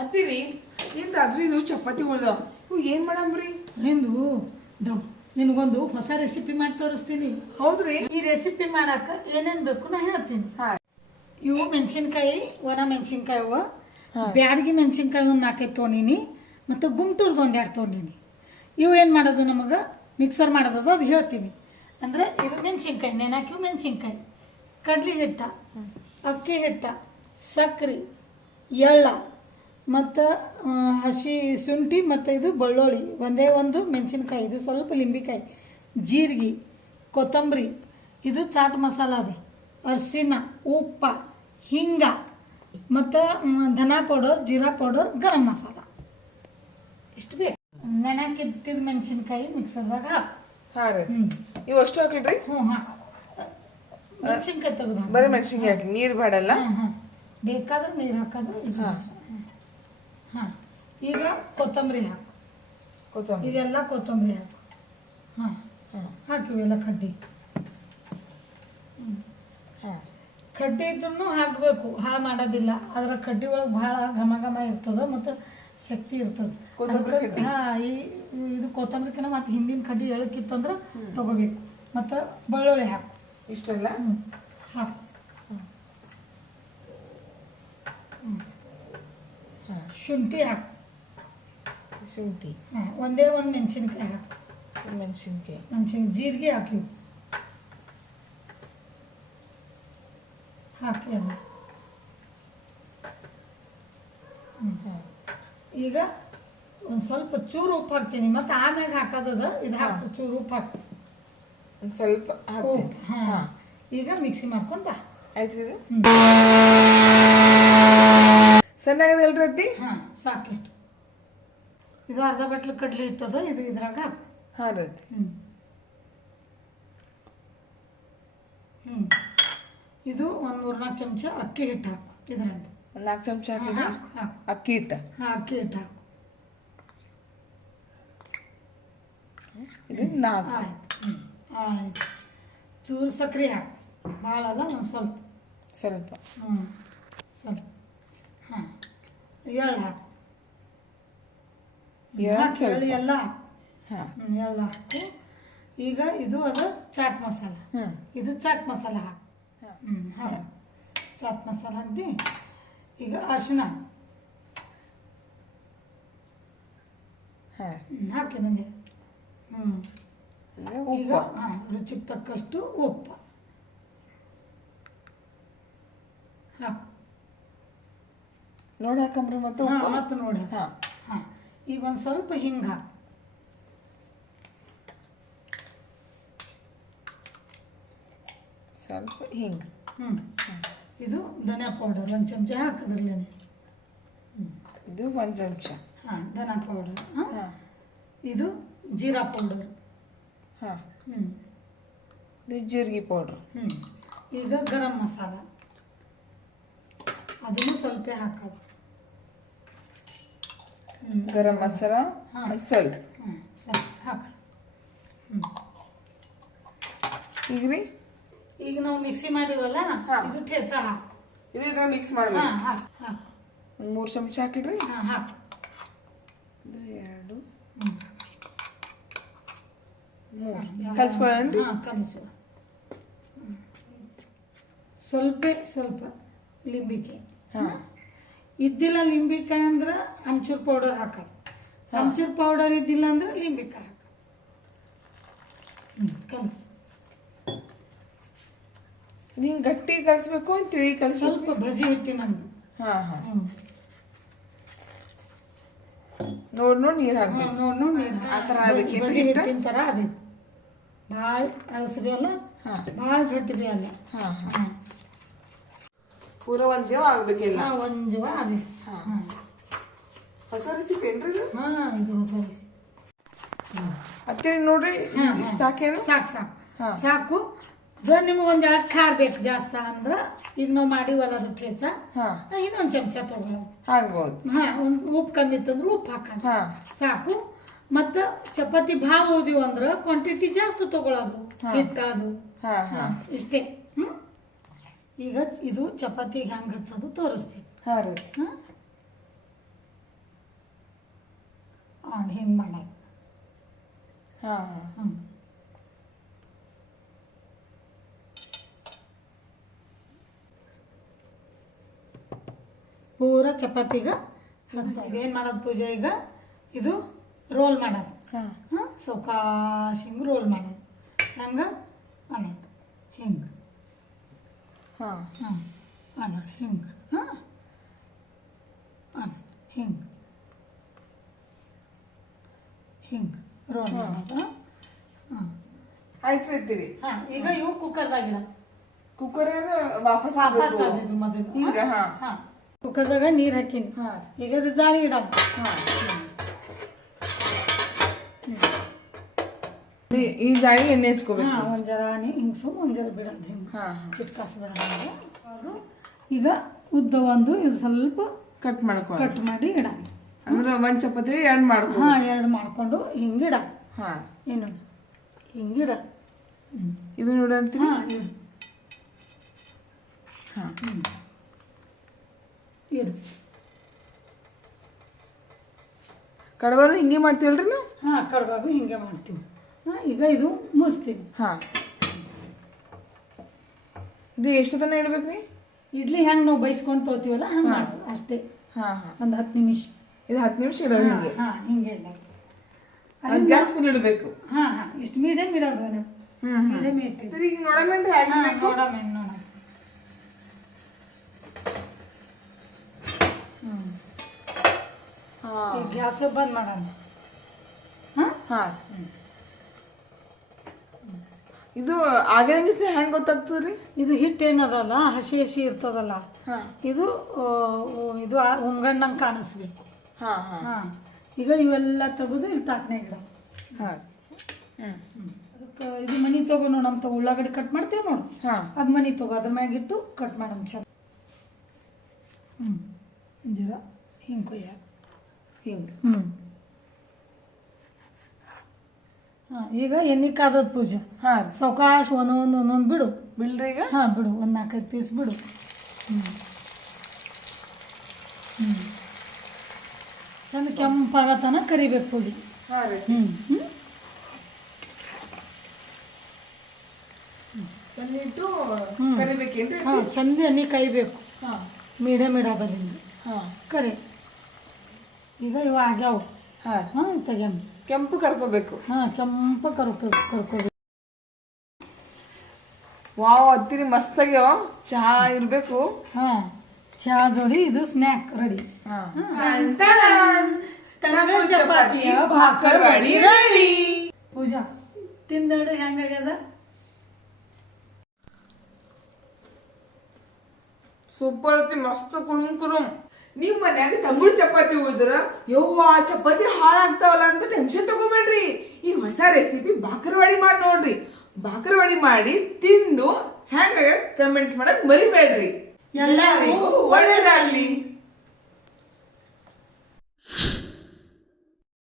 ಅಂತೀರಿ ಎಂತ ರಾತ್ರಿ ಇದು ಚಪಾತಿ ಉಳ್ದ? ಇವು ಏನು ಮಾಡಂಬ್ರಿ ನಿಂದು ದವ್ ನಿನಗೊಂದು ಹೊಸ ರೆಸಿಪಿ ಮಾಡಿ ತೋರಿಸ್ತೀನಿ. ಹೌದ್ರಿ? ಈ ರೆಸಿಪಿ ಮಾಡಾಕ ಏನೇನ್ ಬೇಕು ನಾ ಹೇಳ್ತೀನಿ. ಇವು ಮೆಣಸಿನ್ಕಾಯಿ ಒಣ ಮೆಣಸಿನ್ಕಾಯಿ ಅವ ಬ್ಯಾಡಗಿ ಮೆಣಸಿನ್ಕಾಯಿ ಒಂದು ನಾಲ್ಕೈದು ತೊಗೊಂಡಿನಿ ಮತ್ತು ಗುಂಟೂರ್ದು ಒಂದು ಎರಡು ತೊಗೊಂಡಿನಿ ಇವು ಏನು ಮಾಡೋದು ನಮಗೆ? ಮಿಕ್ಸರ್ ಮಾಡೋದದ ಅದು ಹೇಳ್ತೀನಿ. ಅಂದರೆ ಇದು ಮೆಣಸಿನ್ಕಾಯಿ ನೆನಾಕಿವು ಮೆಣಸಿನ್ಕಾಯಿ. ಕಡ್ಲಿ ಹಿಟ್ಟ ಅಕ್ಕಿ ಹಿಟ್ಟ ಸಕ್ರೆ ಎಳ್ಳ ಮತ್ತು ಹಸಿ ಶುಂಠಿ ಮತ್ತು ಇದು ಬೆಳ್ಳುಳ್ಳಿ. ಒಂದೇ ಒಂದು ಮೆಣಸಿನ್ಕಾಯಿ ಇದು ಸ್ವಲ್ಪ ಲಿಂಬಿಕಾಯಿ. ಜೀರಿಗೆ ಕೊತ್ತಂಬರಿ ಇದು ಚಾಟ್ ಮಸಾಲ ಅದೇ. ಅರಿಶಿನ ಉಪ್ಪ ಹಿಂಗ ಮತ್ತು ಧನ ಪೌಡರ್ ಜೀರಾ ಪೌಡರ್ ಗರಂ ಮಸಾಲ. ಇಷ್ಟು ಬೇಕು. ನೆನಕಿದ್ದ ಮೆಣಸಿನ್ಕಾಯಿ ಮಿಕ್ಸರ್ದಾಗ ಹಾಕಿ. ಹ್ಞೂ ಇವು ಅಷ್ಟು ಹಾಕ್ಲಿಡ್ರಿ? ಹ್ಞೂ ಹಾಂ ಮೆಣಸಿನ್ಕಾಯಿ ತೆಗೆದು ಬರೀ ಮೆಣಸಿನ್ಕಾಯಿ ಹಾಕಿ. ನೀರು ಬೇಡಲ್ಲ? ಹಾಂ ಹಾಂ ಬೇಕಾದ್ರೆ ನೀರು ಹಾಕೋದು ಹಾಂ. ಈಗ ಕೊತ್ತಂಬರಿ ಹಾಕು. ಕೊತ್ತಂಬರಿ. ಇದೆಲ್ಲ ಕೊತ್ತಂಬರಿ ಹಾಕು. ಹಾಂ. ಹಾಕಿವೆಲ್ಲ ಕಡ್ಡಿ. ಹಾ. ಕಡ್ಡಿ ಇದ್ರೂ ಹಾಕಬೇಕು. ಹಾಳು ಮಾಡೋದಿಲ್ಲ. ಆದ್ರೆ ಕಡ್ಡಿ ಒಳಗೆ ಭಾಳ ಘಮ ಘಮ ಇರ್ತದೆ ಮತ್ತು ಶಕ್ತಿ ಇರ್ತದೆ. ಹಾಂ ಈ ಇದು ಕೊತ್ತಂಬರಿಕಿನ ಮತ್ತು ಹಿಂದಿನ ಕಡ್ಡಿ ಹೇಳಕ್ಕಿತ್ತಂದ್ರೆ ತಗೋಬೇಕು. ಮತ್ತು ಬೆಳ್ಳುಳ್ಳಿ ಹಾಕು. ಇಷ್ಟೆಲ್ಲ? ಹಾಕು. ಹಾ ಶುಂಠಿ ಹಾಕು. ಶುಂಠಿ ಹಾಂ ಒಂದೇ ಒಂದು ಮೆಣಸಿನ್ಕಾಯಿ ಹಾಕು. ಮೆಣಸಿನ್ಕಾಯಿ. ಮೆಣಸಿನ ಜೀರಿಗೆ ಹಾಕಿ ಹಾಕಿ ಅಲ್ಲ ಈಗ ಒಂದು ಸ್ವಲ್ಪ ಚೂರು ಉಪ್ಪು ಹಾಕ್ತೀನಿ. ಮತ್ತು ಆಮ್ಯಾಗ ಹಾಕೋದದ ಇದು ಹಾಕು ಚೂರು ಉಪ್ಪು ಹಾಕಿ. ಒಂದು ಸ್ವಲ್ಪ ಹಾಂ. ಈಗ ಮಿಕ್ಸಿ ಮಾಡ್ಕೊಂಡು ಬಾ. ಆಯ್ತು ಇದು? ಸಣ್ಣಾಗದಲ್ರಿ ಹಾಂ ಸಾಕಿಷ್ಟು ಇದು ಅರ್ಧ ಬಟ್ಲು ಕಡ್ಲಿ ಇತ್ತದ ಇದು ಇದ್ರಾಗ ಹಾ ರೀ ಹ್ಞೂ ಹ್ಞೂ ಇದು ಒಂದು ಮೂರ್ನಾಲ್ಕು ಚಮಚ ಅಕ್ಕಿ ಹಿಟ್ಟು ಹಾಕು ಇದರಲ್ಲಿ. ಒಂದು ನಾಲ್ಕು ಚಮಚ ಹಾಕು ಅಕ್ಕಿ ಹಿಟ್ಟು? ಹಾಂ ಅಕ್ಕಿ ಹಿಟ್ಟು ಹಾಕು ಇದು ನಾಲ್ಕು. ಆಯ್ತು ಆಯ್ತು. ಚೂರು ಸಕ್ಕರೆ ಹಾಕು ಭಾಳ ಅಲ್ಲ ಒಂದು ಸ್ವಲ್ಪ. ಸ್ವಲ್ಪ. ಹ್ಞೂ ಸ್ವಲ್ಪ. ಹಾಂ. ಎಳ್ಳು ಹಾಕು ಎಳ್ಳು ಎಲ್ಲ. ಎಲ್ಲ ಹಾಕಿ. ಈಗ ಇದು ಅದು ಚಾಟ್ ಮಸಾಲ. ಹ್ಮ್. ಇದು ಚಾಟ್ ಮಸಾಲ ಹಾಕು. ಹಾ. ಹ್ಞೂ ಹಾಂ. ಚಾಟ್ ಮಸಾಲ ಹಾಕಿ ಈಗ ಅರ್ಶಿನ ಹಾ. ಹ್ಞೂ ಹಾಕಿ ನನಗೆ ಹ್ಞೂ ಈಗ ಉಪ್ಪು. ಹಾಂ ರುಚಿಗೆ ತಕ್ಕಷ್ಟು ಉಪ್ಪು. ಹಾಕು. ನೋಡಿ ಹಾಕಂಬ್ರಿ ಮತ್ತೆ ಹಾಂ ಉಪ್ಪು. ಮತ್ತೆ ನೋಡಿ ಹಾಂ. ಹಾಂ. ಈಗ ಒಂದು ಸ್ವಲ್ಪ ಹಿಂಗೆ. ಹಾಕು ಸ್ವಲ್ಪ ಹಿಂಗೆ. ಹ್ಞೂ ಇದು ಧನಿಯಾ ಪೌಡರ್ ಒಂದು ಚಮಚ ಹ್ಞೂ ಇದು ಒಂದು ಚಮಚ. ಹಾಂ ಧನಿಯಾ ಪೌಡರ್ ಹಾಂ? ಇದು ಜೀರಾ ಪೌಡರ್ ಹಾಂ. ಹ್ಞೂ ಇದು ಜೀರಿಗೆ ಪೌಡ್ರ್ ಹ್ಞೂ ಈಗ ಗರಂ ಮಸಾಲ. ಅದನ್ನು ಸ್ವಲ್ಪ ಹಾಕೋದು. ಗರಂ ಮಸಾಲ ಹಾ. ಸರಿ ಸ್ವಲ್ಪ ಈಗ ರೀ ಈಗ ನಾವು ಮಿಕ್ಸಿ ಮಾಡಿವಲ್ಲ ಇದು ಹಾಕು. ಇದು ಇದ್ರ ಮಿಕ್ಸ್ ಮಾಡ್ಬೇಕು ಮೂರ್ ಚಮಚ ಹಾಕಿಲ್ರಿ. ಹಾಂ ಹಾಕು. ಇದು ಎರಡು. ಮೂರು. ಕಲ್ಸ್ಕೊಳ್ಳೇನ್ರಿ? ಕಲಿಸುವ ಸ್ವಲ್ಪ. ಸ್ವಲ್ಪ ಲಿಂಬಿಕೆ. ಹಾ. ಇದ್ದಿಲ್ಲ ಲಿಂಬಿಕಾಯಿ ಅಂದ್ರೆ ಅಮ್ಚೂರ್ ಪೌಡರ್ ಹಾಕೋದು. ಅಮ್ಚೂರ್ ಪೌಡರ್ ಇದ್ದಿಲ್ಲ ಅಂದ್ರೆ ಲಿಂಬಿಕಾಯಿ ಹಾಕೋದು. ಕಲಸು. ಹಿಂಗ್ ಗಟ್ಟಿ ಕಲಿಸ್ಬೇಕು ತಿಳಿ ಕಲ್ಸ್ಬೇಕು? ಸ್ವಲ್ಪ ಭಜಿ ನಮ್ಗೆ ಹಾ ಹಾ. ನೋಡ್ ನೋಡ್ ನೀರ್ ಹಾಕ್ಬೇಕು. ನೋಡ್ ನೋಡ್ ನೀರು ಆ ಥರ ಆಗ್ಬೇಕೇನ್ರಿ ಭಜಿ ಹಿಟ್ಟ? ಹಿಟ್ಟಿನ ಥರ ಆಗ್ಬೇಕು. ಭಾಳ ಅಳಸಬಿ ಅಲ್ಲ? ಹಾ. ಭಾಳ ಗಟ್ಟಿ ಬಿ ಅಲ್ಲ? ಹಾ ಹಾಂ. ಪೂರ ಒಂದ್ ಜೀವ ಆಗ್ಬೇಕಿಲ್ಲ ಒಂದ್ ಜೀವ ಆಗ್ಬೇಕು ಹೊಸ ರೆಸಿಪಿ ಏನ್ರಿ ಇದು? ಹಾಂ ಇದು ಹೊಸ ರೆಸಿಪಿ ಅತ್ತೆ ನೋಡ್ರಿ ಇಷ್ಟ್ ಸಾಕೇನು? ಸಾಕು ಸಾಕು. ಹಾ. ಸಾಕು. ಅದು ಒಂದ್ ಎರಡು ಖಾರ ಬೇಕು ಜಾಸ್ತಿ ಅಂದ್ರ ಈಗ ನಾವು ಮಾಡಿವಲ್ಲ ಅದು ಕೆಲಸ ಹಾ. ಇನ್ನೊಂದು ಚಮಚ ತಗೊಳ್ಳೋದು ಹಾ ಒಂದು ಉಪ್ಪು ಕಮ್ಮಿ ಇತ್ತಂದ್ರೆ ಉಪ್ಪು ಹಾಕೋದು. ಹಾ. ಸಾಕು. ಮತ್ತ ಚಪಾತಿ ಭಾಳ ಉಳಿದಿವು ಅಂದ್ರೆ ಕ್ವಾಂಟಿಟಿ ಜಾಸ್ತಿ ತಗೊಳ್ಳೋದು ಹಾ. ಅದು ಹಾ. ಹಾ ಇಷ್ಟೇ. ಈಗ ಇದು ಚಪಾತಿಗೆ ಹೆಂಗೆ ಹಚ್ಚೋದು ತೋರಿಸ್ತೀನಿ. ಹಾಂ ರೀ. ಹಾಂ? ಹಿಂಗೆ ಮಾಡೋದು ಹಾಂ. ಹ್ಞೂ ಪೂರ ಚಪಾತಿಗೆ ಏನು ಮಾಡೋದು ಪೂಜೆ ಈಗ? ಇದು ರೋಲ್ ಮಾಡೋದು. ಹಾ. ಹಾಂ? ಸೌಕಾಶ ಹಿಂಗೆ ರೋಲ್ ಮಾಡೋದು. ಹಂಗೆ? ಅನ್ನ ಹಿಂಗೆ. ಹಾ. ಹಾಂ ಅನ್ನೋದು ಹಿಂಗೆ. ಹಾಂ. ಅನ್ನ ಹಿಂಗೆ. ಹಿಂಗೆ. ರೋಲ್ ಮಾಡೋದು. ಹಾಂ. ಆಯ್ತು ಇರ್ತೀರಿ ಹಾಂ. ಈಗ ಇವು ಕುಕ್ಕರ್ದಾಗ ಇಡ. ಕುಕ್ಕರ್ ವಾಪಸ್ ವಾಪಸ್? ಆದಿದ್ದು ಮೊದಲು. ಈಗ ಹಾ. ಹಾಂ. ಕುಕ್ಕರ್ದಾಗ ನೀರು ಹಾಕೀನಿ. ಹಾಂ. ಈಗ ಅದು ಜಾರಿ ಇಡಮ್ಮ ಹಾಂ. ಈ- ಈ ಜಾಳಿ ಎಣ್ಣೆ ಹಚ್ಕೋಬೇಕು ಒಂದು ಜರ ಹಿಂಗೆ ಸುಮ್ಮ ಒಂದು ಜರ ಬಿಡೋದು ಹಿಂಗೆ ಚಿಟ್ಕಾಸ್ ಬಿಡೋದು ಈಗ ಉದ್ದ ಒಂದು ಇದು ಸ್ವಲ್ಪ ಕಟ್ ಮಾಡ್ಕೊ ಕಟ್ ಮಾಡಿ ಇಡ. ಅಂದ್ರೆ ಒಂದ್ ಚಪಾತಿ ಎರಡ್ ಮಾಡ್ಕೊ ಹಾಂ ಎರಡು ಮಾಡ್ಕೊಂಡು ಹಿಂಗೆ ಇಡ. ಹಾ. ಏನು? ಹಿಂಗೆ ಇಡ. ಇದು ನೋಡಿ ಹಾಂ ಹಾಂ. ಇಡು. ಕಡಬನು ಹಿಂಗೆ ಮಾಡ್ತೀವಲ್ರಿ ನಾವು? ಹಾಂ ಕಡವಾಗು ಹಿಂಗೆ ಮಾಡ್ತೀವಿ. ಈಗ ಇದು ಮುಸ್ತೀವಿ ಹಾಂ. ಇದು ಎಷ್ಟು ತನ ರೀ ಇಡ್ಲಿ ಹೆಂಗೆ ನಾವು ಬೈಸ್ಕೊಂಡು ತೋತೀವಲ್ಲ ಹಂಗೆ ಮಾಡೋದು ಅಷ್ಟೇ. ಹಾಂ ಹಾಂ. ಒಂದು ಹತ್ತು ನಿಮಿಷ. ಇದು ಹತ್ತು ನಿಮಿಷ ಇಡೋದು ಹಿಂಗೆ? ಹಾಂ ಹಿಂಗೆ ಇಲ್ಲ ಗ್ಯಾಸ್ ಫುಲ್ ಇಡಬೇಕು. ಹಾಂ ಹಾಂ. ಇಷ್ಟು ಮೀಡಿಯಮ್ ಇಡೋದು ನಾವು ಮೀಡಿಯಮ್ ಇಟ್ಟಿದ್ದು ಸರಿ ಈಗ ನೋಡಮೇನ್ರಿ ಹಾಗೆ ಹಾಂ ನೋಡ ಹೆಂಗೆ ಹಾ. ಈಗ ಗ್ಯಾಸ್ ಬಂದ್ ಮಾಡೋಣ ಹಾಂ? ಹಾ. ಇದು ಆಗದಂಗಿಸಿ ಹೆಂಗೆ ಗೊತ್ತಾಗ್ತದ್ರಿ? ಇದು ಹಿಟ್ಟು ಏನದಲ್ಲ ಹಸಿ ಹಸಿ ಇರ್ತದಲ್ಲ. ಹಾ. ಇದು ಇದು ಉಂಗಣ್ಣಂಗೆ ಕಾಣಿಸ್ಬೇಕು. ಹಾ ಹಾ. ಈಗ ಇವೆಲ್ಲ ತೆಗೆದು ಇಲ್ಲಿ ತಾಕ್ನೆ ಗಿಡ ಹಾ. ಅದಕ್ಕೆ ಇದು ಮನಿ ತಗೊಂಡು ನಮ್ಮ ತಗೋ ಉಳ್ಳಾಗಡ್ಡೆ ಕಟ್ ಮಾಡ್ತೇವೆ ನೋಡಿ. ಹಾ. ಅದು ಮನಿ ತಗೋ ಅದ್ರ ಮ್ಯಾಗ ಇಟ್ಟು ಕಟ್ ಮಾಡಮ್ ಚಂದ ಹ್ಞೂ ಜರ ಹಿಂಗೆ ಕೊಯ್ಯ. ಹಿಂಗ್. ಹ್ಞೂ ಹಾಂ ಈಗ ಎಣ್ಣೆ ಕಾದದ ಪೂಜೆ. ಹಾಂ. ಸಾವಕಾಶ ಒಂದೊಂದು ಒಂದೊಂದು ಬಿಡು. ಬಿಡ್ರಿ ಈಗ? ಹಾಂ ಬಿಡು. ಒಂದು ನಾಲ್ಕೈದು ಪೀಸ್ ಬಿಡು. ಹ್ಞೂ ಹ್ಞೂ ಚಂದ ಕೆಂಪಾಗತನ ಕರಿಬೇಕು ಪೂಜೆ. ಹಾಂ ರೀ. ಹ್ಞೂ ಹ್ಞೂ ಸಣ್ಣ ಇಟ್ಟು ಕರಿಬೇಕೇನ್ರಿ ಹಾಂ ಚಂದ ಎಣ್ಣೆ ಕೈಬೇಕು. ಹಾ. ಮೀಡಿಯಮ್ ಇಡೋದ್ರಿಂದ ಹಾಂ. ಕರಿ. ಈಗ ಇವು ಆಗ್ಯಾವ. ಹಾ. ಹಾಂ ತೆಗ್ಯಮ್ ಕೆಂಪು ಕರ್ಕೋಬೇಕು. ಹಾಂ ಕೆಂಪ ಕರ್ಕೋಬೇಕು ಕರ್ಕೋಬೇಕು. ವಾವ್ ಹತ್ತಿರಿ ಮಸ್ತ್ ಆಗ್ಯಾವ ಚಹಾ ಇರಬೇಕು. ಹಾಂ ಚಹಾ ಜೋಡಿ ಇದು ಸ್ನ್ಯಾಕ್ ರೆಡಿ. ಪೂಜಾ ತಿಂದಡು ಹೆಂಗಾಗ್ಯದ? ಸೂಪರ್ ಐತಿ ಮಸ್ತ್ ಕುರುಮ್ ಕುರುಮ್ ನೀವ್ ಮನ್ಯಾಗ ತಂಗುಳ್ ಚಪಾತಿ ಉಳಿದ್ರ, ಯವ್ವಾ, ಚಪಾತಿ ಹಾಳಾಗ್ತಾವಲ್ಲ ಅಂತ ಟೆನ್ಷನ್ ತಗೋಬೇಡ್ರಿ. ಈ ಹೊಸ ರೆಸಿಪಿ ಬಾಕರವಾಡಿ ಮಾಡಿ ನೋಡ್ರಿ. ಬಾಕರವಾಡಿ ಮಾಡಿ ತಿಂದು ಹ್ಯಾಂಗ ಕಮೆಂಟ್ಸ್ ಮಾಡಕ್ ಮರಿಬೇಡ್ರಿ. ಎಲ್ಲರಿಗೂ ಒಳ್ಳೇದಾಗ್ಲಿ.